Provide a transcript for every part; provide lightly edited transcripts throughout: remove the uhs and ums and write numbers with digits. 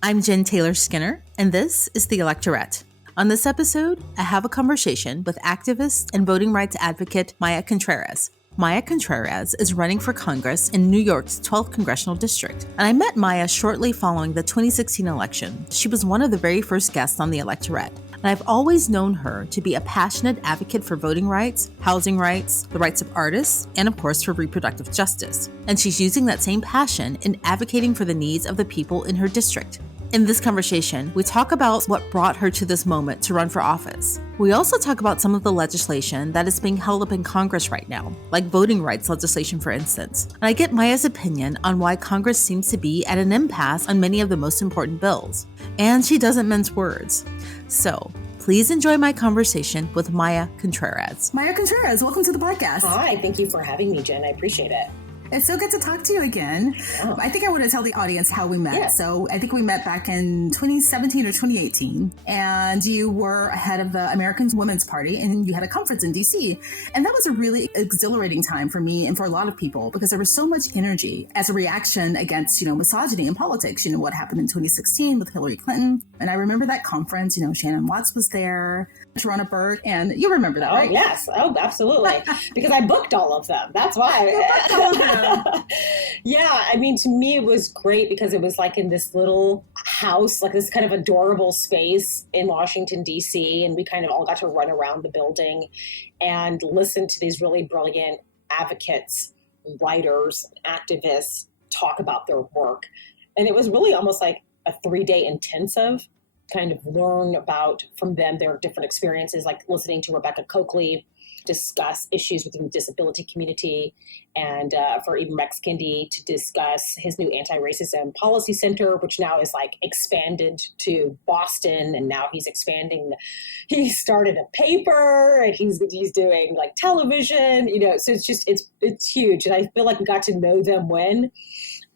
I'm Jen Taylor Skinner, and this is the Electorette. On this episode, I have a conversation with activist and voting rights advocate Maya Contreras. Maya Contreras is running for Congress in New York's 12th Congressional District, and I met Maya shortly following the 2016 election. She was one of the very first guests on the Electorette, and I've always known her to be a passionate advocate for voting rights, housing rights, the rights of artists, and of course for reproductive justice. And she's using that same passion in advocating for the needs of the people in her district. In this conversation, we talk about what brought her to this moment to run for office. We also talk about some of the legislation that is being held up in Congress right now, like voting rights legislation, for instance. And I get Maya's opinion on why Congress seems to be at an impasse on many of the most important bills. And she doesn't mince words. So, please enjoy my conversation with Maya Contreras. Maya Contreras, welcome to the podcast. Hi, thank you for having me, Jen. I appreciate it. It's so good to talk to you again. Oh. I think I want to tell the audience how we met. Yeah. So I think we met back in 2017 or 2018, and you were head of the American Women's Party, and you had a conference in DC. And that was a really exhilarating time for me and for a lot of people, because there was so much energy as a reaction against, misogyny in politics. What happened in 2016 with Hillary Clinton. And I remember that conference, Shannon Watts was there, Sharona Burke, and you remember that, right? Yes. Oh, absolutely. Because I booked all of them. That's why. Yeah, I mean, to me, it was great because it was like in this little house, like this kind of adorable space in Washington, D.C. And we kind of all got to run around the building and listen to these really brilliant advocates, writers, activists talk about their work. And it was really almost like a 3-day intensive, kind of learn about from them their different experiences, like listening to Rebecca Coakley discuss issues within the disability community, and for even Rex Kendi to discuss his new anti-racism policy center, which now is like expanded to Boston, and now he's expanding. He started a paper, and he's doing like television, so it's huge, and I feel like we got to know them when,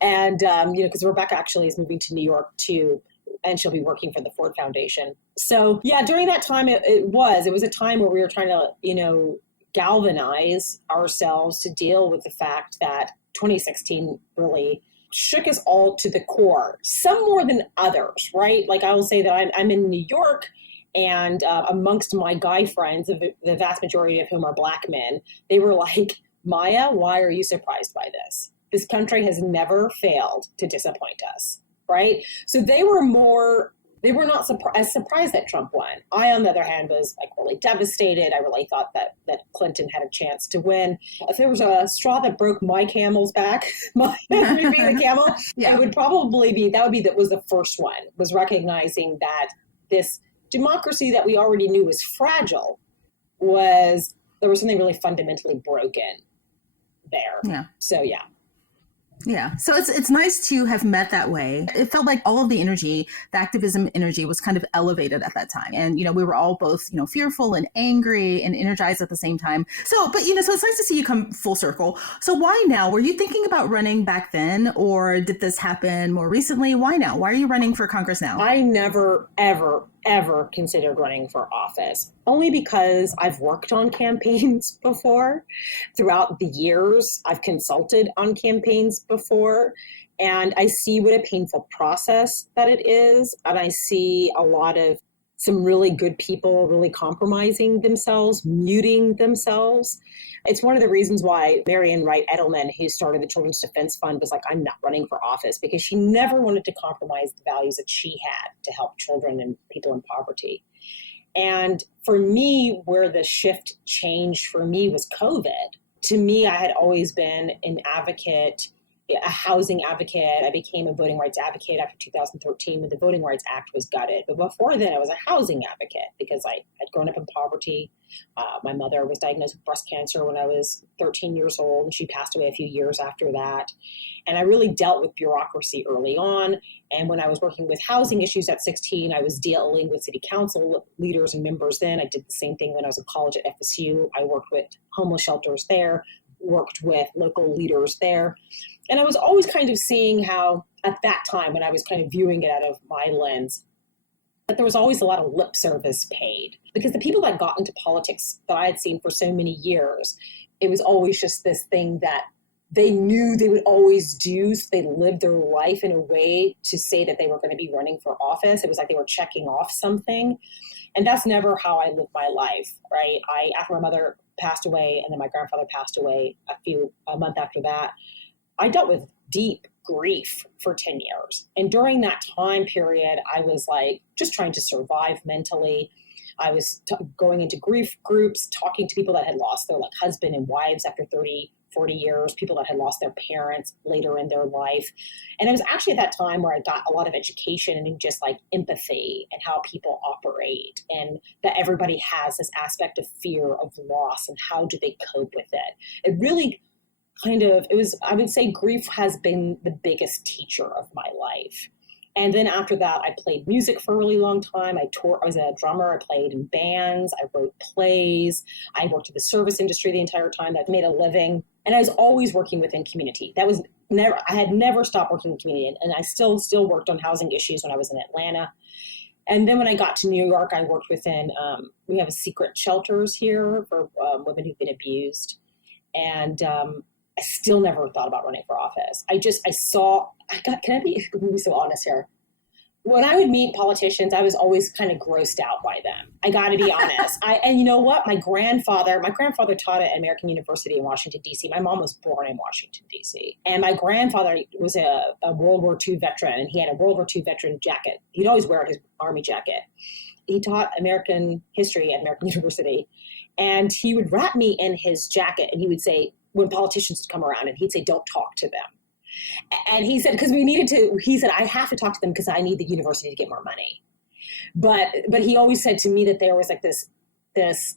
and because Rebecca actually is moving to New York too, and she'll be working for the Ford Foundation. So yeah, during that time, it was a time where we were trying to, galvanize ourselves to deal with the fact that 2016 really shook us all to the core, some more than others, right? Like I will say that I'm in New York, and amongst my guy friends, the vast majority of whom are Black men, they were like, Maya, why are you surprised by this? This country has never failed to disappoint us. Right. So they were not as surprised that Trump won. I, on the other hand, was like really devastated. I really thought that Clinton had a chance to win. If there was a straw that broke my camel's back, would be the camel. Yeah. It would probably be, was the first one, was recognizing that this democracy that we already knew was fragile there was something really fundamentally broken there. Yeah. So, yeah. Yeah. So it's nice to have met that way. It felt like all of the energy, the activism energy, was kind of elevated at that time. And, we were all both, fearful and angry and energized at the same time. So it's nice to see you come full circle. So why now? Were you thinking about running back then, or did this happen more recently? Why now? Why are you running for Congress now? I never, ever considered running for office, only because I've worked on campaigns before. Throughout the years, I've consulted on campaigns before, and I see what a painful process that it is. And I see a lot of some really good people really compromising themselves, muting themselves. It's one of the reasons why Marian Wright Edelman, who started the Children's Defense Fund, was like, I'm not running for office, because she never wanted to compromise the values that she had to help children and people in poverty. And for me, where the shift changed for me was COVID. To me, I had always been an advocate, a housing advocate. I became a voting rights advocate after 2013 when the Voting Rights Act was gutted. But before then, I was a housing advocate because I had grown up in poverty. My mother was diagnosed with breast cancer when I was 13 years old, and she passed away a few years after that. And I really dealt with bureaucracy early on. And when I was working with housing issues at 16, I was dealing with city council leaders and members then. I did the same thing when I was in college at FSU. I worked with homeless shelters there, worked with local leaders there. And I was always kind of seeing how, at that time, when I was kind of viewing it out of my lens, that there was always a lot of lip service paid. Because the people that got into politics that I had seen for so many years, it was always just this thing that they knew they would always do. So they lived their life in a way to say that they were going to be running for office. It was like they were checking off something. And that's never how I lived my life, right? After my mother passed away and then my grandfather passed away a month after that, I dealt with deep grief for 10 years. And during that time period, I was like just trying to survive mentally. I was going into grief groups, talking to people that had lost their like husband and wives after 30, 40 years, people that had lost their parents later in their life. And it was actually at that time where I got a lot of education and just like empathy and how people operate, and that everybody has this aspect of fear of loss and how do they cope with it. It really I would say grief has been the biggest teacher of my life. And then after that, I played music for a really long time. I was a drummer. I played in bands. I wrote plays. I worked in the service industry the entire time. I made a living. And I was always working within community. I had never stopped working in community. And I still worked on housing issues when I was in Atlanta. And then when I got to New York, I worked within, we have secret shelters here for women who've been abused. And I still never thought about running for office. Can I be so honest here? When I would meet politicians, I was always kind of grossed out by them. I got to be honest. And you know what? My grandfather taught at American University in Washington, D.C. My mom was born in Washington, D.C. And my grandfather was a World War II veteran, and he had a World War II veteran jacket. He'd always wear his army jacket. He taught American history at American University, and he would wrap me in his jacket, and he would say, when politicians would come around, and he'd say, don't talk to them. And he said, I have to talk to them because I need the university to get more money. But he always said to me that there was like this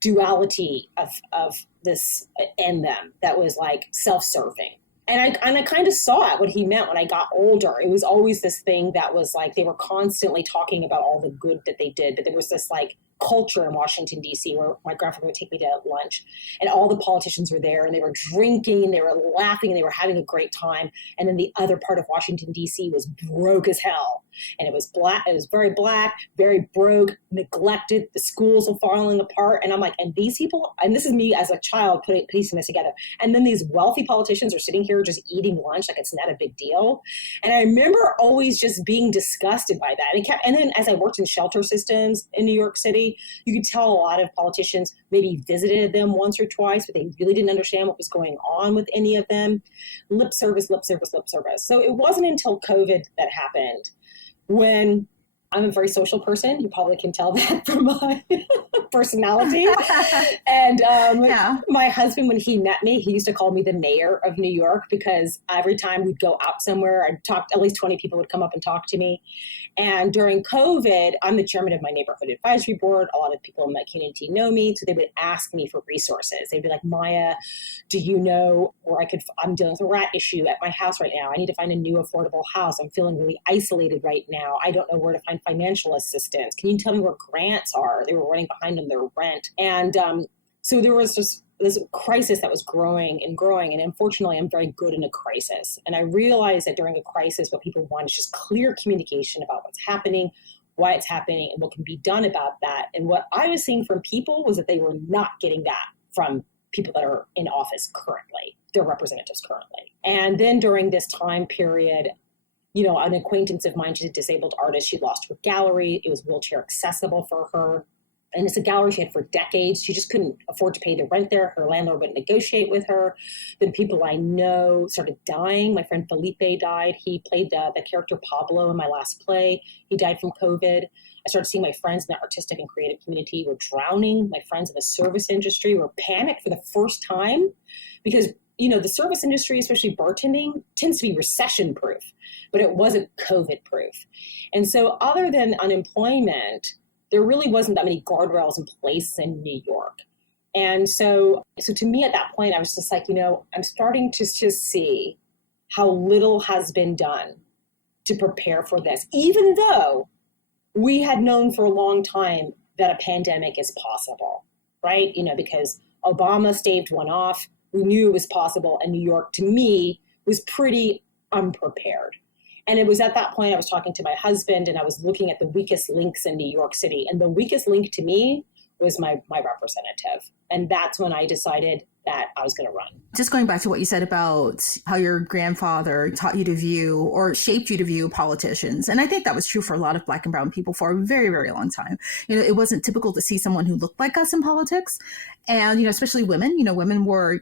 duality of this in them that was like self-serving. And I kind of saw it, what he meant when I got older. It was always this thing that was like, they were constantly talking about all the good that they did, but there was this like culture in Washington, D.C., where my grandfather would take me to lunch, and all the politicians were there, and they were drinking, and they were laughing, and they were having a great time. And then the other part of Washington, D.C. was broke as hell. And it was black. It was very black, very broke, neglected. The schools were falling apart. And I'm like, and these people, and this is me as a child piecing this together. And then these wealthy politicians are sitting here just eating lunch like it's not a big deal. And I remember always just being disgusted by that. And then as I worked in shelter systems in New York City, you could tell a lot of politicians maybe visited them once or twice, but they really didn't understand what was going on with any of them. Lip service, lip service, lip service. So it wasn't until COVID that happened, when I'm a very social person. You probably can tell that from my personality. And my husband, when he met me, he used to call me the mayor of New York, because every time we'd go out somewhere, at least 20 people would come up and talk to me. And during COVID, I'm the chairman of my neighborhood advisory board. A lot of people in my community know me, so they would ask me for resources. They'd be like, Maya, do you know where I'm dealing with a rat issue at my house right now. I need to find a new affordable house. I'm feeling really isolated right now. I don't know where to find financial assistance. Can you tell me where grants are? They were running behind on their rent. And so there was just this crisis that was growing and growing. And unfortunately, I'm very good in a crisis. And I realized that during a crisis, what people want is just clear communication about what's happening, why it's happening, and what can be done about that. And what I was seeing from people was that they were not getting that from people that are in office currently, their representatives currently. And then during this time period, you know, an acquaintance of mine, she's a disabled artist. She lost her gallery. It was wheelchair accessible for her. And it's a gallery she had for decades. She just couldn't afford to pay the rent there. Her landlord wouldn't negotiate with her. Then people I know started dying. My friend Felipe died. He played the character Pablo in my last play. He died from COVID. I started seeing my friends in the artistic and creative community were drowning. My friends in the service industry were panicked for the first time, because, you know, the service industry, especially bartending, tends to be recession proof, but it wasn't COVID proof. And so other than unemployment, there really wasn't that many guardrails in place in New York. And so to me at that point, I was just like, you know, I'm starting to just see how little has been done to prepare for this, even though we had known for a long time that a pandemic is possible, right? You know, because Obama staved one off. We knew it was possible. And New York, to me, was pretty unprepared. And it was at that point I was talking to my husband, and I was looking at the weakest links in New York City. And the weakest link to me was my representative. And that's when I decided that I was going to run. Just going back to what you said about how your grandfather taught you to view or shaped you to view politicians. And I think that was true for a lot of Black and brown people for a very, very long time. It wasn't typical to see someone who looked like us in politics. And, especially women, women were,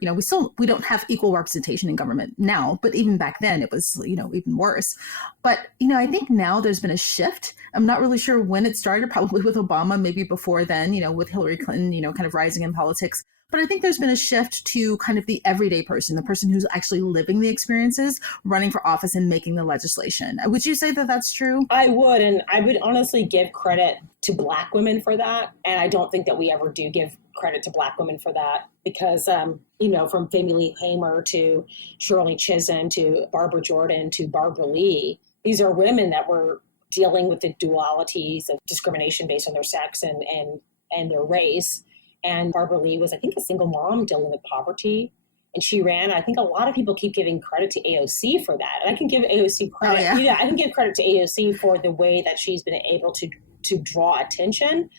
we don't have equal representation in government now, but even back then it was, even worse. But, I think now there's been a shift. I'm not really sure when it started, probably with Obama, maybe before then, with Hillary Clinton, kind of rising in politics. But I think there's been a shift to kind of the everyday person, the person who's actually living the experiences, running for office and making the legislation. Would you say that that's true? I would. And I would honestly give credit to Black women for that. And I don't think that we ever do give credit to Black women for that because, from Family Lee Hamer to Shirley Chisholm to Barbara Jordan to Barbara Lee, these are women that were dealing with the dualities of discrimination based on their sex and their race. And Barbara Lee was, I think, a single mom dealing with poverty. And she ran. I think a lot of people keep giving credit to AOC for that. And I can give AOC credit. Oh, yeah. I can give credit to AOC for the way that she's been able to draw attention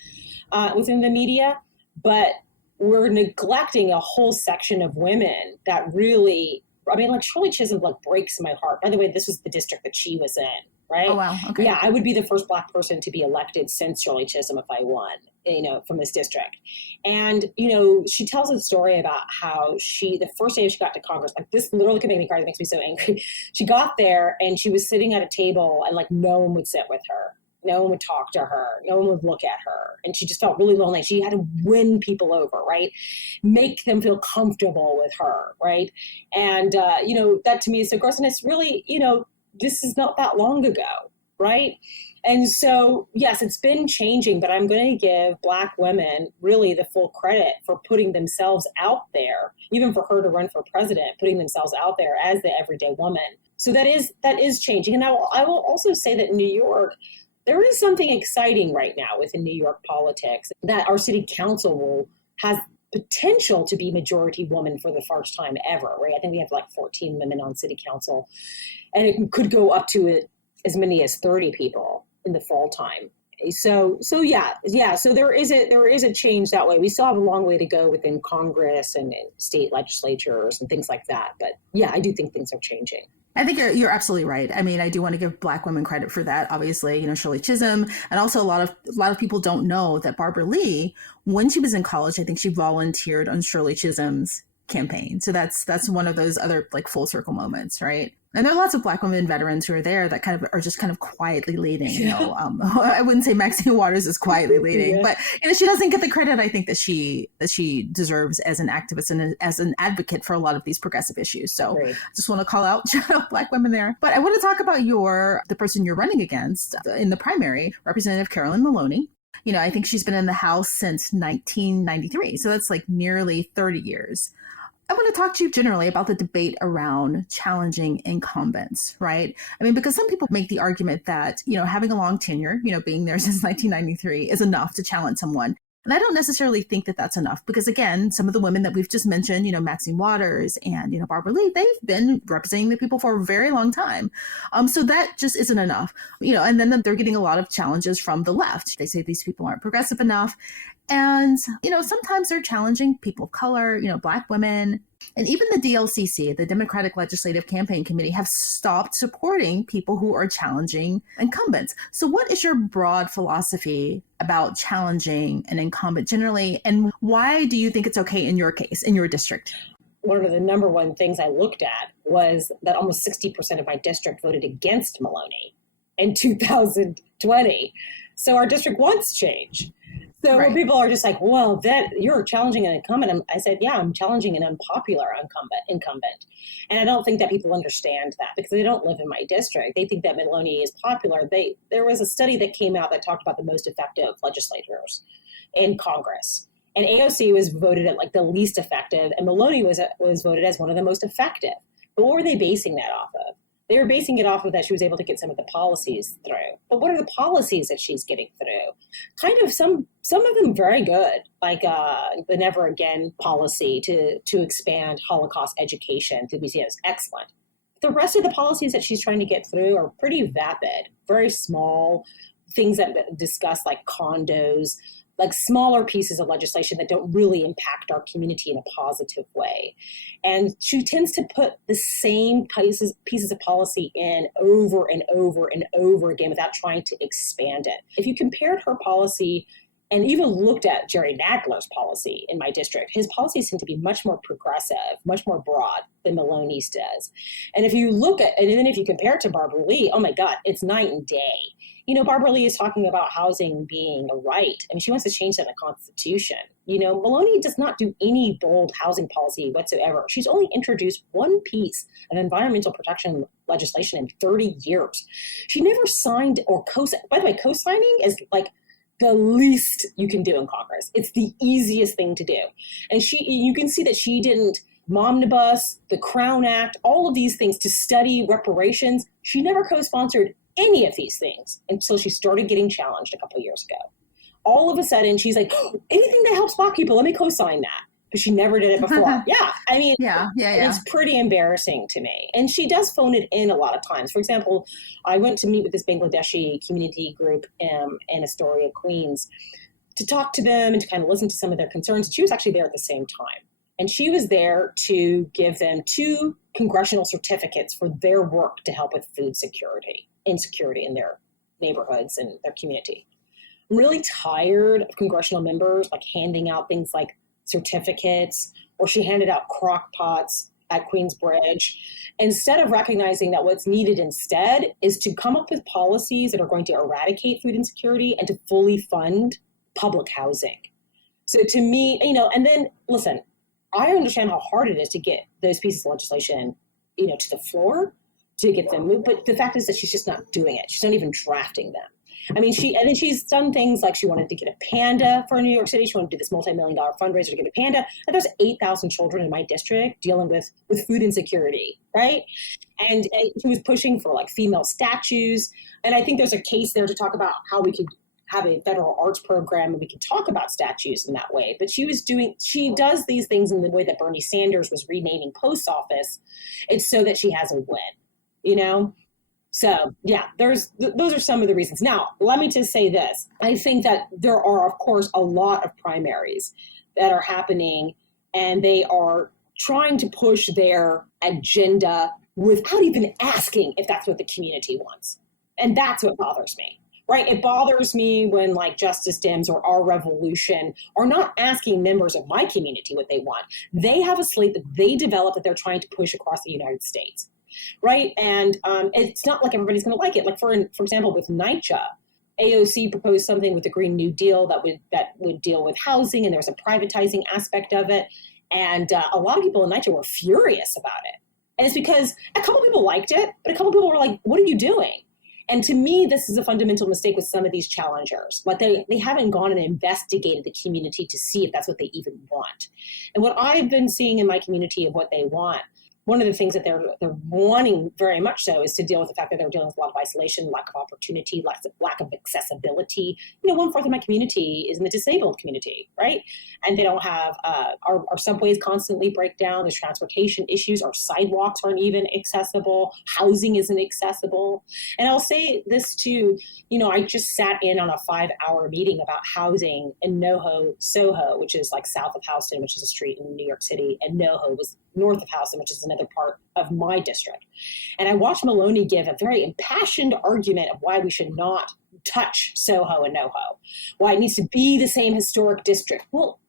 within the media. But we're neglecting a whole section of women that really, like Shirley Chisholm breaks my heart. By the way, this was the district that she was in, right? Oh, wow. Okay. Yeah, I would be the first Black person to be elected since Shirley Chisholm if I won, from this district. And, she tells a story about how the first day she got to Congress, this literally can make me cry. It makes me so angry. She got there and she was sitting at a table and no one would sit with her. No one would talk to her. No one would look at her. And she just felt really lonely. She had to win people over, right? Make them feel comfortable with her, right? And, that to me is so gross. And it's really, this is not that long ago, right? And so, yes, it's been changing, but I'm going to give Black women really the full credit for putting themselves out there, even for her to run for president, putting themselves out there as the everyday woman. So that is changing. And I will also say that in New York, there is something exciting right now within New York politics that our city council has potential to be majority woman for the first time ever, right? I think we have 14 women on city council, and it could go up to as many as 30 people in the fall time. So yeah. So there is a change that way. We still have a long way to go within Congress and state legislatures and things like that. But yeah, I do think things are changing. I think you're absolutely right. I do want to give Black women credit for that. Obviously, Shirley Chisholm, and also a lot of people don't know that Barbara Lee, when she was in college, I think she volunteered on Shirley Chisholm's campaign. So that's one of those other full circle moments, right? And there are lots of Black women veterans who are there that are just quietly leading. I wouldn't say Maxine Waters is quietly leading, but she doesn't get the credit I think that she deserves as an activist and as an advocate for a lot of these progressive issues. So I just want to call out Black women there. But I want to talk about the person you're running against in the primary, Representative Carolyn Maloney. I think she's been in the House since 1993. So that's nearly 30 years. I want to talk to you generally about the debate around challenging incumbents, right? Because some people make the argument that, having a long tenure, being there since 1993 is enough to challenge someone. And I don't necessarily think that that's enough because, again, some of the women that we've just mentioned, Maxine Waters and, Barbara Lee, they've been representing the people for a very long time. So that just isn't enough, and then they're getting a lot of challenges from the left. They say these people aren't progressive enough. And, sometimes they're challenging people of color, Black women, and even the DLCC, the Democratic Legislative Campaign Committee, have stopped supporting people who are challenging incumbents. So what is your broad philosophy about challenging an incumbent generally? And why do you think it's okay in your case, in your district? One of the number one things I looked at was that almost 60% of my district voted against Maloney in 2020. So our district wants change. So when people are just well, that you're challenging an incumbent. I said, yeah, I'm challenging an unpopular incumbent. And I don't think that people understand that because they don't live in my district. They think that Maloney is popular. There was a study that came out that talked about the most effective legislators in Congress. And AOC was voted at the least effective, and Maloney was voted as one of the most effective. But what were they basing that off of? They were basing it off of that she was able to get some of the policies through. But what are the policies that she's getting through? Kind of some of them very good, like the Never Again policy to expand Holocaust education. We see it as excellent. The rest of the policies that she's trying to get through are pretty vapid, very small things that discuss condos, like smaller pieces of legislation that don't really impact our community in a positive way. And she tends to put the same pieces of policy in over and over and over again without trying to expand it. If you compared her policy and even looked at Jerry Nadler's policy in my district, his policies seem to be much more progressive, much more broad than Maloney's does. And if you look at, and then if you compare it to Barbara Lee, oh my God, it's night and day. You know, Barbara Lee is talking about housing being a right. I mean, she wants to change that in the Constitution. You know, Maloney does not do any bold housing policy whatsoever. She's only introduced one piece of environmental protection legislation in 30 years. She never signed or co-signed. By the way, co-signing is like the least you can do in Congress. It's the easiest thing to do. And you can see that she didn't Momnibus, the Crown Act, all of these things to study reparations. She never co-sponsored any of these things until she started getting challenged a couple of years ago. All of a sudden, she's like, oh, anything that helps Black people, let me co-sign that. But she never did it before. Yeah, I mean, it's pretty embarrassing to me. And she does phone it in a lot of times. For example, I went to meet with this Bangladeshi community group in Astoria, Queens, to talk to them and to kind of listen to some of their concerns. She was actually there at the same time. And she was there to give them 2 congressional certificates for their work to help with food insecurity in their neighborhoods and their community. I'm really tired of congressional members like handing out things like certificates, or she handed out crock pots at Queensbridge, instead of recognizing that what's needed instead is to come up with policies that are going to eradicate food insecurity and to fully fund public housing. So to me, you know, and then listen, I understand how hard it is to get those pieces of legislation, you know, to the floor, to get them moved. But the fact is that she's just not doing it. She's not even drafting them. I mean, and then she's done things like she wanted to get a panda for New York City. She wanted to do this multi-million-dollar fundraiser to get a panda. And there's 8,000 children in my district dealing with food insecurity, right? And she was pushing for like female statues. And I think there's a case there to talk about how we could have a federal arts program and we can talk about statues in that way. But she does these things in the way that Bernie Sanders was renaming post office. It's so that she has a win, you know? So yeah, those are some of the reasons. Now, let me just say this. I think that there are, of course, a lot of primaries that are happening, and they are trying to push their agenda without even asking if that's what the community wants. And that's what bothers me, right? It bothers me when like Justice Dems or Our Revolution are not asking members of my community what they want. They have a slate that they develop that they're trying to push across the United States. Right. And it's not like everybody's going to like it. Like, for example, with NYCHA, AOC proposed something with the Green New Deal that would deal with housing, and there's a privatizing aspect of it. And a lot of people in NYCHA were furious about it. And it's because a couple of people liked it, but a couple of people were like, what are you doing? And to me, this is a fundamental mistake with some of these challengers. Like they haven't gone and investigated the community to see if that's what they even want. And what I've been seeing in my community of what they want, one of the things that they're wanting very much so is to deal with the fact that they're dealing with a lot of isolation, lack of opportunity, lack of accessibility. You know, 1/4 of my community is in the disabled community, right? And they don't have, our subways constantly break down. There's transportation issues. Our sidewalks aren't even accessible. Housing isn't accessible. And I'll say this too, you know, I just sat in on a 5-hour meeting about housing in Soho, which is like south of Houston, which is a street in New York City, and NoHo was north of Houston, which is another part of my district. And I watched Maloney give a very impassioned argument of why we should not touch Soho and NoHo, why it needs to be the same historic district. Well,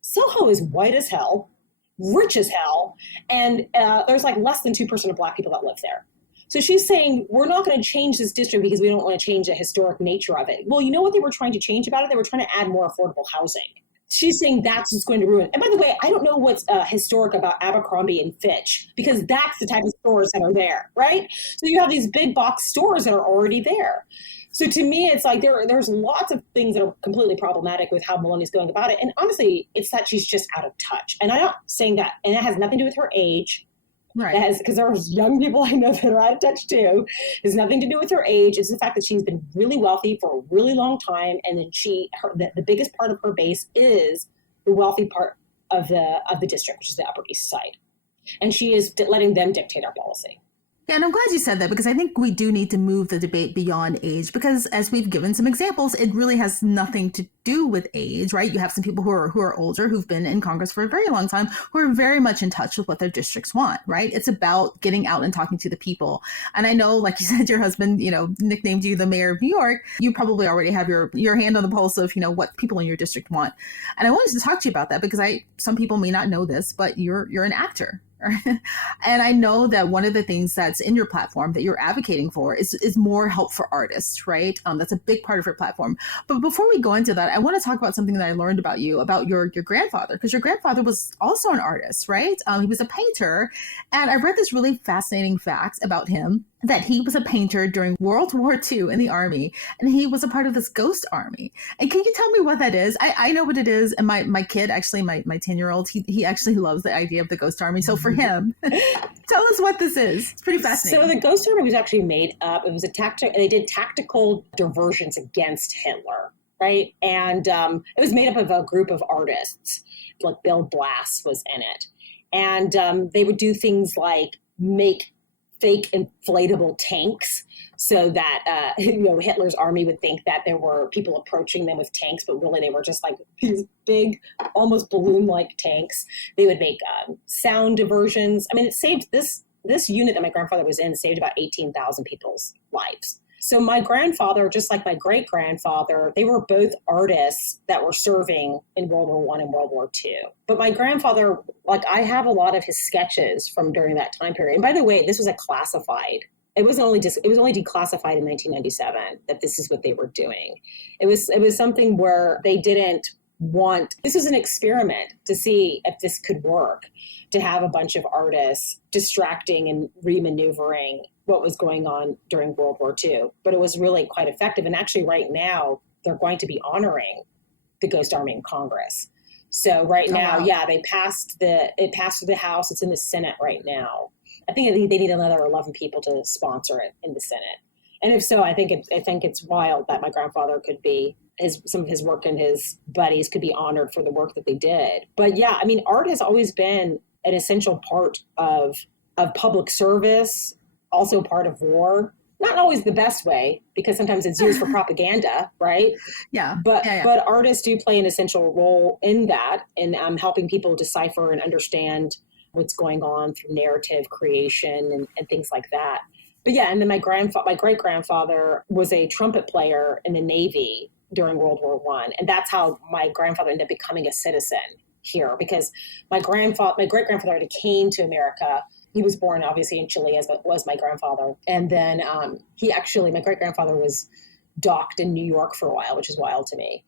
Soho is white as hell, rich as hell, and there's like less than 2% of Black people that live there. So she's saying, we're not going to change this district because we don't want to change the historic nature of it. Well, you know what they were trying to change about it? They were trying to add more affordable housing. She's saying that's what's going to ruin it. And by the way, I don't know what's historic about Abercrombie and Fitch, because that's the type of stores that are there, right? So you have these big box stores that are already there. So to me, it's like there's lots of things that are completely problematic with how Maloney's going about it. And honestly, it's that she's just out of touch. And I'm not saying that, and it has nothing to do with her age. Right. Because there's young people I know that are out of touch too. It has nothing to do with her age. It's the fact that she's been really wealthy for a really long time. And then the biggest part of her base is the wealthy part of the district, which is the Upper East Side. And she is letting them dictate our policy. Yeah, and I'm glad you said that, because I think we do need to move the debate beyond age, because as we've given some examples, it really has nothing to do with age, right? You have some people who are older, who've been in Congress for a very long time, who are very much in touch with what their districts want, right? It's about getting out and talking to the people. And I know, like you said, your husband, nicknamed you the mayor of New York. You probably already have your hand on the pulse of, what people in your district want. And I wanted to talk to you about that, because some people may not know this, but you're an actor. And I know that one of the things that's in your platform that you're advocating for is more help for artists, right? That's a big part of your platform. But before we go into that, I want to talk about something that I learned about you, about your grandfather, because your grandfather was also an artist, right? He was a painter. And I read this really fascinating fact about him, that he was a painter during World War II in the Army, and he was a part of this ghost army. And can you tell me what that is? I know what it is. And my kid, actually, my 10-year-old, he actually loves the idea of the ghost army. So for him, tell us what this is. It's pretty fascinating. So the ghost army was actually made up. It was they did tactical diversions against Hitler, right? And it was made up of a group of artists, like Bill Blass was in it. And they would do things like make fake inflatable tanks, so that Hitler's army would think that there were people approaching them with tanks, but really they were just like these big, almost balloon-like tanks. They would make sound diversions. I mean, it saved this unit that my grandfather was in saved about 18,000 people's lives. So my grandfather, just like my great-grandfather, they were both artists that were serving in World War I and World War II. But my grandfather, I have a lot of his sketches from during that time period. And by the way, this was a classified. It was only declassified in 1997 that this is what they were doing. It was something where they didn't want. This was an experiment to see if this could work, to have a bunch of artists distracting and remaneuvering what was going on during World War II. But it was really quite effective. And actually right now, they're going to be honoring the Ghost Army in Congress. So right now, it passed through the House. It's in the Senate right now. I think they need another 11 people to sponsor it in the Senate. And if so, I think it's wild that my grandfather could be, some of his work and his buddies could be honored for the work that they did. But yeah, I mean, art has always been an essential part of public service, also part of war. Not always the best way, because sometimes it's used for propaganda, right? Yeah. But artists do play an essential role in that, and helping people decipher and understand what's going on through narrative creation and things like that. But yeah, and then my great-grandfather was a trumpet player in the Navy during World War I. And that's how my grandfather ended up becoming a citizen here, because my great-grandfather came to America. He was born obviously in Chile, as was my grandfather. And then my great-grandfather was docked in New York for a while, which is wild to me.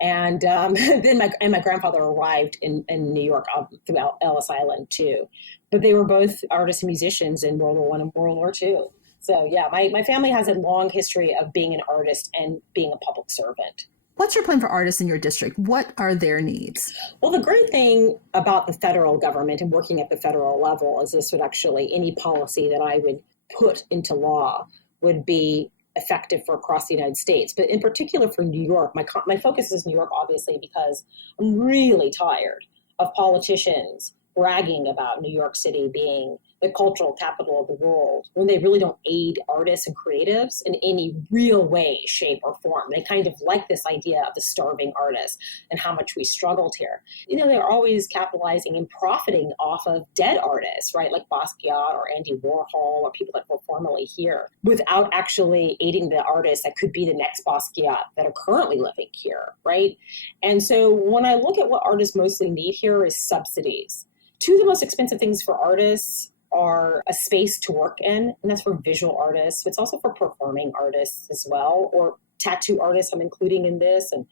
And then my grandfather arrived in New York through Ellis Island too. But they were both artists and musicians in World War I and World War II. So yeah, my family has a long history of being an artist and being a public servant. What's your plan for artists in your district? What are their needs? Well, the great thing about the federal government and working at the federal level is any policy that I would put into law would be effective for across the United States. But in particular for New York, my focus is New York, obviously, because I'm really tired of politicians bragging about New York City being the cultural capital of the world when they really don't aid artists and creatives in any real way, shape, or form. They kind of like this idea of the starving artist and how much we struggled here. They're always capitalizing and profiting off of dead artists, right? Like Basquiat or Andy Warhol or people that were formerly here, without actually aiding the artists that could be the next Basquiat that are currently living here, right? And so when I look at what artists mostly need here is subsidies. Two of the most expensive things for artists are a space to work in, and that's for visual artists. It's also for performing artists as well, or tattoo artists I'm including in this, and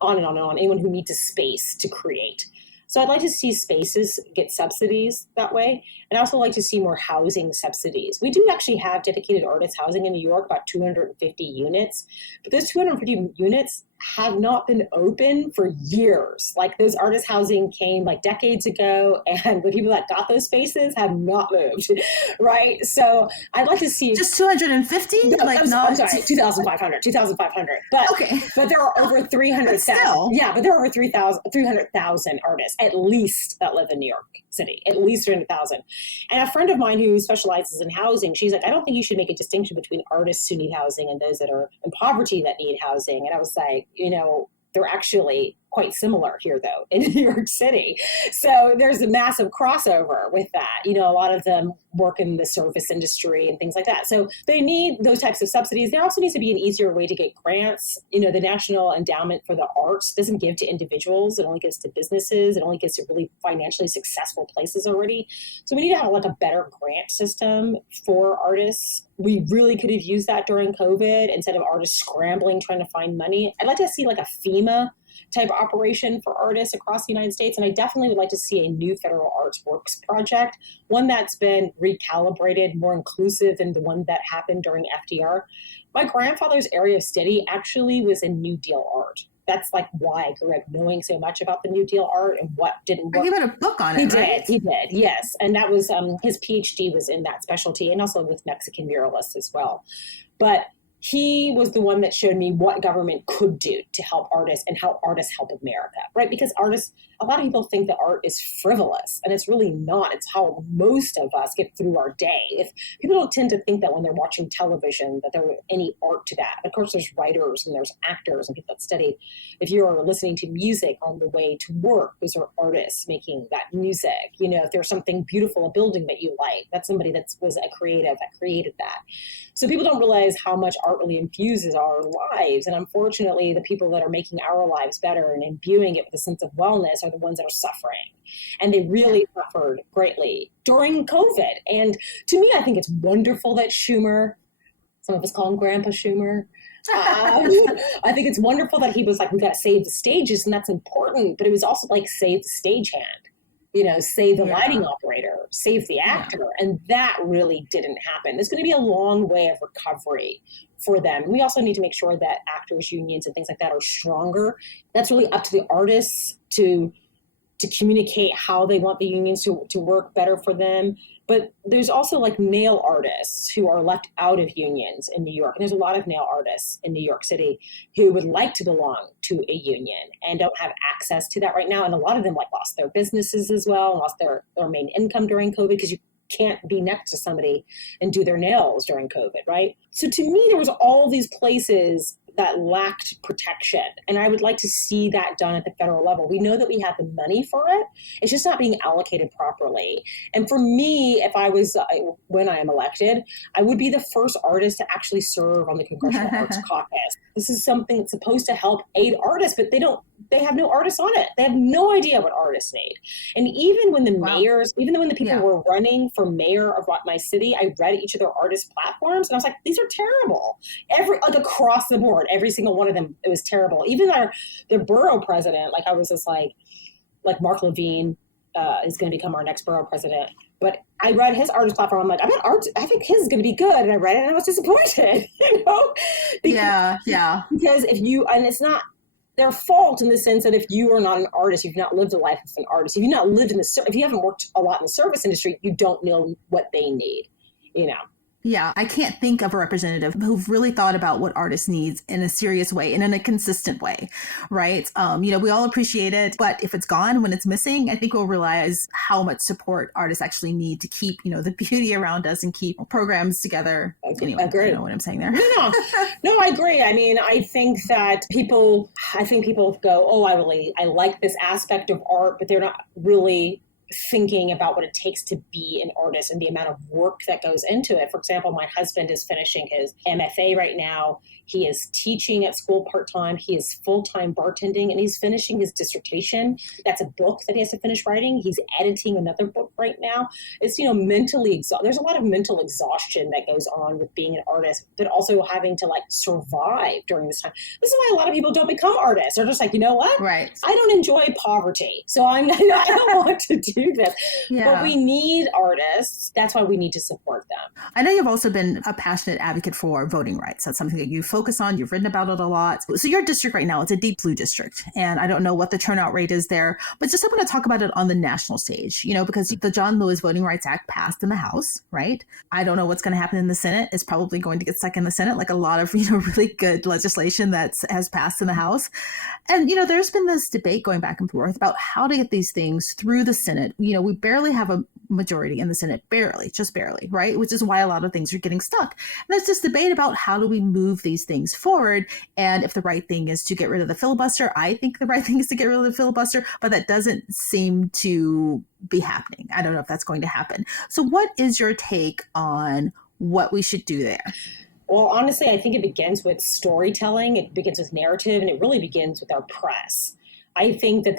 on and on and on, anyone who needs a space to create. So I'd like to see spaces get subsidies that way. And I also like to see more housing subsidies. We do actually have dedicated artist housing in New York, about 250 units. But those 250 units have not been open for years. Like, those artist housing came like decades ago, and the people that got those spaces have not moved, right? So I'd like to see just 250. No, I'm sorry, 2,500. But okay, but there are over 300,000. Yeah, but there are over 300,000 artists at least that live in New York City, at least 300,000. And a friend of mine who specializes in housing, she's like, I don't think you should make a distinction between artists who need housing and those that are in poverty that need housing. And I was like, they're actually quite similar here, though, in New York City. So there's a massive crossover with that. A lot of them work in the service industry and things like that. So they need those types of subsidies. There also needs to be an easier way to get grants. The National Endowment for the Arts doesn't give to individuals. It only gives to businesses. It only gives to really financially successful places already. So we need to have like a better grant system for artists. We really could have used that during COVID instead of artists scrambling, trying to find money. I'd like to see like a FEMA type operation for artists across the United States. And I definitely would like to see a new federal arts works project, one that's been recalibrated, more inclusive than the one that happened during FDR. My grandfather's area of study actually was in New Deal art. That's like why I grew up knowing so much about the New Deal art and what didn't work. He wrote a book on it, right? He did, yes. And that was, his PhD was in that specialty and also with Mexican muralists as well. But he was the one that showed me what government could do to help artists and how artists help America, right? Because artists, a lot of people think that art is frivolous, and it's really not. It's how most of us get through our day. If people don't tend to think that when they're watching television that there's any art to that. Of course, there's writers and there's actors and people that study. If you're listening to music on the way to work, those are artists making that music. If there's something beautiful, a building that you like, that's somebody that was a creative that created that. So people don't realize how much art really infuses our lives. And unfortunately, the people that are making our lives better and imbuing it with a sense of wellness are the ones that are suffering. And they really suffered greatly during COVID. And to me, I think it's wonderful that Schumer, some of us call him Grandpa Schumer, I think it's wonderful that he was like, we got to save the stages, and that's important. But it was also like, save the stagehand. Save the lighting operator, save the actor. Yeah. And that really didn't happen. There's going to be a long way of recovery for them. We also need to make sure that actors unions and things like that are stronger. That's really up to the artists to communicate how they want the unions to work better for them. But there's also like nail artists who are left out of unions in New York. And there's a lot of nail artists in New York City who would like to belong to a union and don't have access to that right now. And a lot of them like lost their businesses as well, and lost their main income during COVID, because you can't be next to somebody and do their nails during COVID, right? So to me, there was all these places that lacked protection. And I would like to see that done at the federal level. We know that we have the money for it. It's just not being allocated properly. And for me, if I was, when I am elected, I would be the first artist to actually serve on the Congressional Arts Caucus. This is something that's supposed to help aid artists, but they have no artists on it. They have no idea what artists need. And even when the mayors, even when the people were running for mayor of my city, I read each of their artist platforms and I was like, these are terrible. Like across the board, every single one of them, it was terrible. Even their borough president, like I was just like Mark Levine is going to become our next borough president. But I read his artist platform. I'm like, I think his is going to be good. And I read it and I was disappointed, Because and it's not their fault in the sense that if you are not an artist, you've not lived a life of an artist. If you've not lived if you haven't worked a lot in the service industry, you don't know what they need, Yeah, I can't think of a representative who've really thought about what artists needs in a serious way and in a consistent way, right? We all appreciate it, but if it's gone, when it's missing, I think we'll realize how much support artists actually need to keep, the beauty around us and keep programs together. Anyway, agree. You know what I'm saying there? No, I agree. I mean, I think people go, oh, I like this aspect of art, but they're not really thinking about what it takes to be an artist and the amount of work that goes into it. For example, my husband is finishing his MFA right now. He is teaching at school part-time. He is full-time bartending, and he's finishing his dissertation. That's a book that he has to finish writing. He's editing another book right now. It's, mentally there's a lot of mental exhaustion that goes on with being an artist, but also having to survive during this time. This is why a lot of people don't become artists. They're just like, you know what? Right. I don't enjoy poverty, so I don't want to do this. Yeah. But we need artists. That's why we need to support them. I know you've also been a passionate advocate for voting rights. That's something that you focus on. You've written about it a lot. So your district right now, it's a deep blue district. And I don't know what the turnout rate is there, but just I'm going to talk about it on the national stage, because the John Lewis Voting Rights Act passed in the House, right? I don't know what's going to happen in the Senate. It's probably going to get stuck in the Senate, like a lot of, really good legislation that has passed in the House. And, there's been this debate going back and forth about how to get these things through the Senate. We barely have a majority in the Senate, just barely, right? Which is why a lot of things are getting stuck. And there's this debate about how do we move these things forward. And if the right thing is to get rid of the filibuster, I think the right thing is to get rid of the filibuster, but that doesn't seem to be happening. I don't know if that's going to happen. So what is your take on what we should do there? Well, honestly, I think it begins with storytelling. It begins with narrative, and it really begins with our press. I think that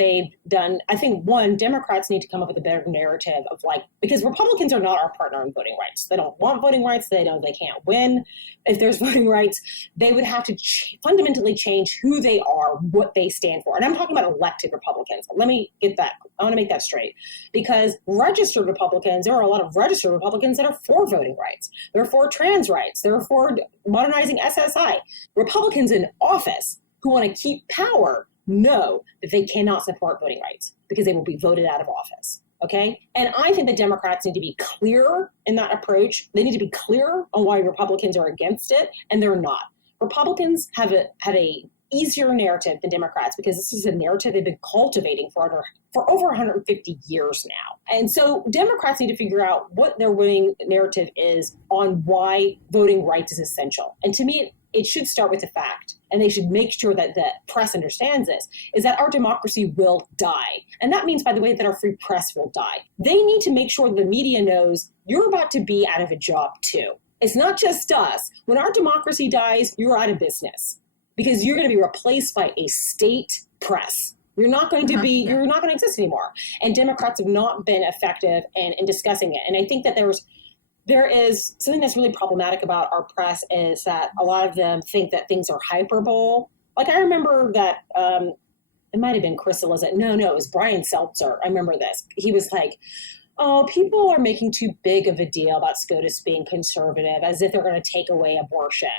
Democrats need to come up with a better narrative of because Republicans are not our partner in voting rights. They don't want voting rights. They know they can't win. If there's voting rights, they would have to fundamentally change who they are, what they stand for. And I'm talking about elected Republicans. Let me get that. I want to make that straight, because registered Republicans, there are a lot of registered Republicans that are for voting rights. They're for trans rights. They're for modernizing SSI. Republicans in office who want to keep power know that they cannot support voting rights because they will be voted out of office. Okay. And I think the Democrats need to be clear in that approach. They need to be clear on why Republicans are against it, and they're not. Republicans have a easier narrative than Democrats because this is a narrative they've been cultivating for over 150 years now. And so Democrats need to figure out what their winning narrative is on why voting rights is essential. And to me, it should start with the fact, and they should make sure that the press understands this, is that our democracy will die. And that means, by the way, that our free press will die. They need to make sure the media knows you're about to be out of a job too. It's not just us. When our democracy dies, you're out of business because you're going to be replaced by a state press. You're not going to you're not going to exist anymore. And Democrats have not been effective in discussing it. And I think that there is something that's really problematic about our press is that a lot of them think that things are hyperbole. Like I remember that it might have been Chris Elizabeth. No, it was Brian Seltzer. I remember this. He was like, oh, people are making too big of a deal about SCOTUS being conservative as if they're going to take away abortion.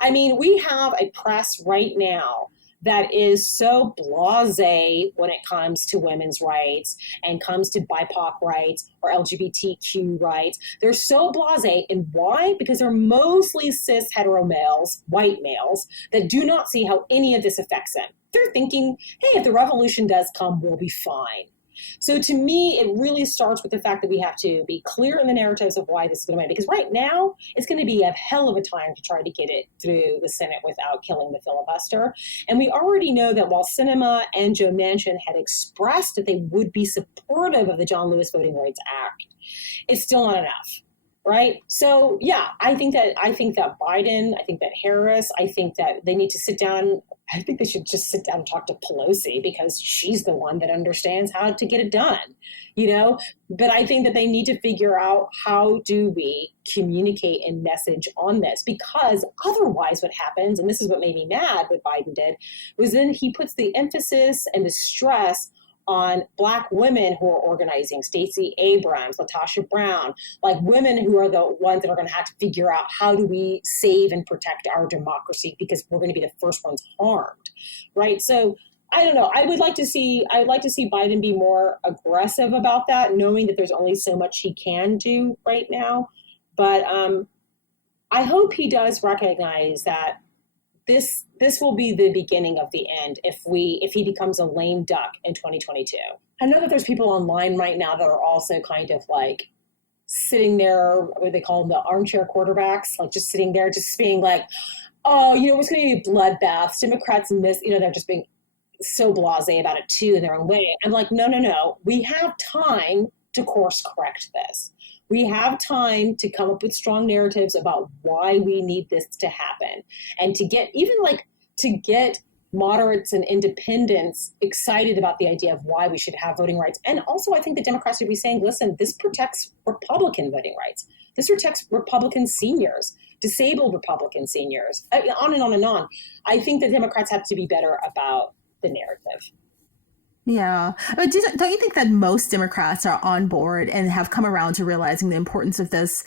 I mean, we have a press right now that is so blasé when it comes to women's rights and comes to BIPOC rights or LGBTQ rights. They're so blasé. And why? Because they're mostly cis hetero males, white males, that do not see how any of this affects them. They're thinking, hey, if the revolution does come, we'll be fine. So to me, it really starts with the fact that we have to be clear in the narratives of why this is going to be. Because right now, it's going to be a hell of a time to try to get it through the Senate without killing the filibuster. And we already know that while Sinema and Joe Manchin had expressed that they would be supportive of the John Lewis Voting Rights Act, it's still not enough. Right. So, yeah, I think that Biden, I think that Harris, I think that they need to sit down. I think they should just sit down and talk to Pelosi because she's the one that understands how to get it done, But I think that they need to figure out how do we communicate and message on this, because otherwise what happens, and this is what made me mad, what Biden did, was then he puts the emphasis and the stress on Black women who are organizing, Stacey Abrams, LaTosha Brown, like women who are the ones that are going to have to figure out how do we save and protect our democracy because we're going to be the first ones harmed, right? So I don't know. I'd like to see Biden be more aggressive about that, knowing that there's only so much he can do right now. But I hope he does recognize that this will be the beginning of the end if he becomes a lame duck in 2022. I know that there's people online right now that are also kind of like sitting there, what they call them, the armchair quarterbacks, like just sitting there, just being like, oh, it's going to be bloodbaths. Democrats miss, they're just being so blasé about it too in their own way. I'm like, no. We have time to course correct this. We have time to come up with strong narratives about why we need this to happen, and to get moderates and independents excited about the idea of why we should have voting rights. And also, I think the Democrats should be saying, listen, this protects Republican voting rights. This protects Republican seniors, disabled Republican seniors, on and on and on. I think the Democrats have to be better about the narrative. Yeah. But don't you think that most Democrats are on board and have come around to realizing the importance of this?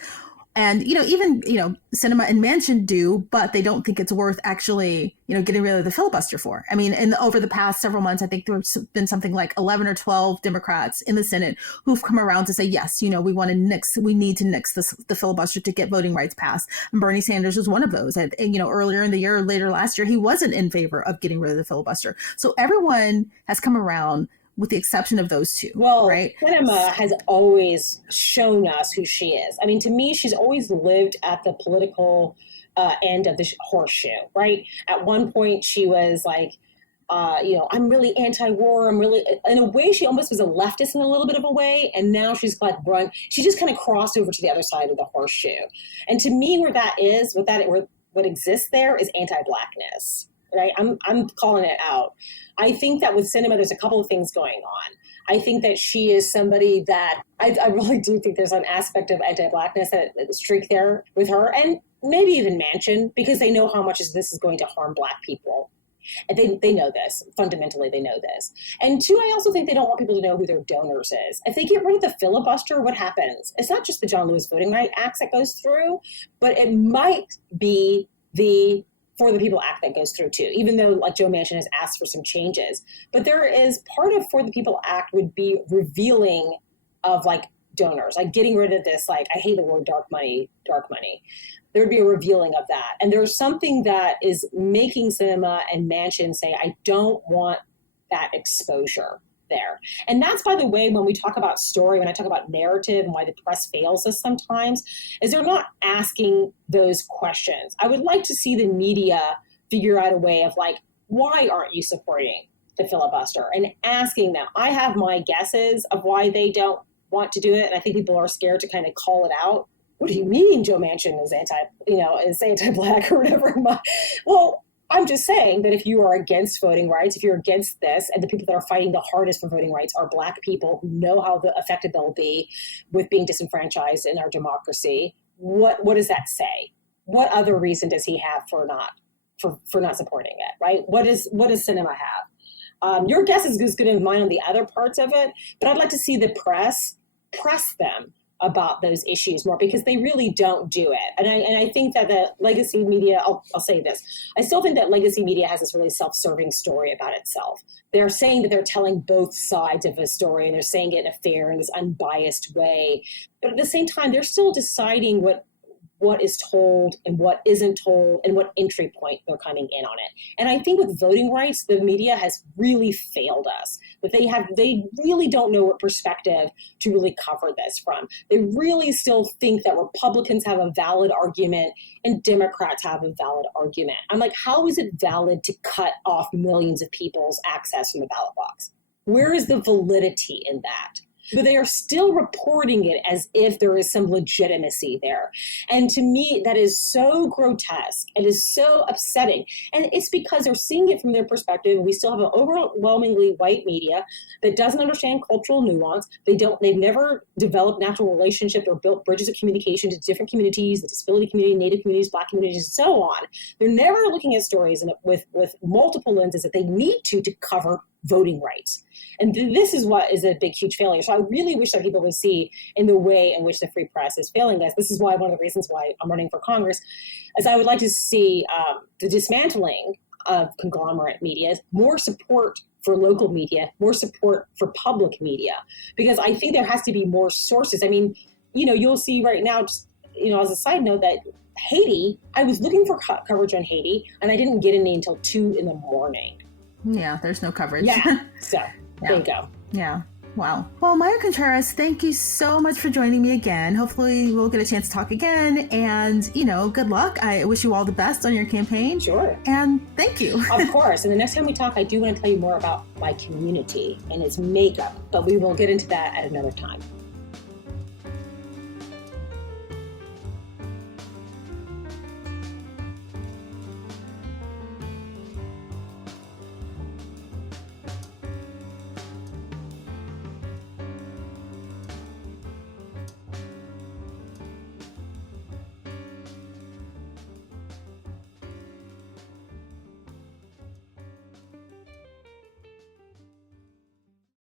And, even, Sinema and Manchin do, but they don't think it's worth actually, getting rid of the filibuster for. I mean, over the past several months, I think there's been something like 11 or 12 Democrats in the Senate who've come around to say, yes, we need to nix the filibuster to get voting rights passed. And Bernie Sanders was one of those. And, earlier in the year, later last year, he wasn't in favor of getting rid of the filibuster. So everyone has come around, with the exception of those two. Well, right? Sinema has always shown us who she is. I mean, to me, she's always lived at the political end of the horseshoe, right? At one point, she was like, I'm really anti-war. I'm really, in a way, she almost was a leftist in a little bit of a way. And now she's like she just kind of crossed over to the other side of the horseshoe. And to me, what exists there is anti-Blackness, right? I'm calling it out. I think that with Sinema, there's a couple of things going on. I think that she is somebody that I really do think there's an aspect of anti-Blackness that streak there with her, and maybe even Manchin, because they know how much this is going to harm Black people. And they know this. Fundamentally, they know this. And two, I also think they don't want people to know who their donors is. If they get rid of the filibuster, what happens? It's not just the John Lewis Voting Rights Act that goes through, but it might be the For the People Act that goes through too, even though like Joe Manchin has asked for some changes. But there is part of For the People Act would be revealing of like donors, like getting rid of this, like I hate the word dark money. There would be a revealing of that. And there's something that is making Sinema and Manchin say, I don't want that exposure there. And that's, by the way, when we talk about story, when I talk about narrative and why the press fails us sometimes, is they're not asking those questions. I would like to see the media figure out a way of like, why aren't you supporting the filibuster? And asking them. I have my guesses of why they don't want to do it. And I think people are scared to kind of call it out. What do you mean Joe Manchin is anti-Black or whatever? Well, I'm just saying that if you are against voting rights, if you're against this, and the people that are fighting the hardest for voting rights are Black people who know how affected they'll be with being disenfranchised in our democracy, what does that say? What other reason does he have for not supporting it, right? What does Sinema have? Your guess is as good as mine on the other parts of it, but I'd like to see the press them about those issues more, because they really don't do it. And I think that the legacy media, I'll say this, I still think that legacy media has this really self-serving story about itself. They're saying that they're telling both sides of a story, and they're saying it in a fair and this unbiased way. But at the same time, they're still deciding what is told and what isn't told and what entry point they're coming in on it. And I think with voting rights, the media has really failed us. That they really don't know what perspective to really cover this from. They really still think that Republicans have a valid argument and Democrats have a valid argument. I'm like, how is it valid to cut off millions of people's access from the ballot box? Where is the validity in that? But they are still reporting it as if there is some legitimacy there. And to me, that is so grotesque. It is so upsetting. And it's because they're seeing it from their perspective. We still have an overwhelmingly white media that doesn't understand cultural nuance. They've never developed natural relationships or built bridges of communication to different communities, the disability community, Native communities, Black communities, and so on. They're never looking at stories with multiple lenses that they need to cover voting rights. And this is what is a big, huge failure. So I really wish that people would see in the way in which the free press is failing us. This is why one of the reasons why I'm running for Congress is I would like to see the dismantling of conglomerate media, more support for local media, more support for public media, because I think there has to be more sources. I mean, you'll see right now, just, as a side note, that Haiti, I was looking for coverage on Haiti and I didn't get any until 2 a.m. Yeah, there's no coverage. Yeah, so there you go. Yeah. Wow. Well, Maya Contreras, thank you so much for joining me again. Hopefully we'll get a chance to talk again. And, good luck. I wish you all the best on your campaign. Sure. And thank you. Of course. And the next time we talk, I do want to tell you more about my community and its makeup. But we will get into that at another time.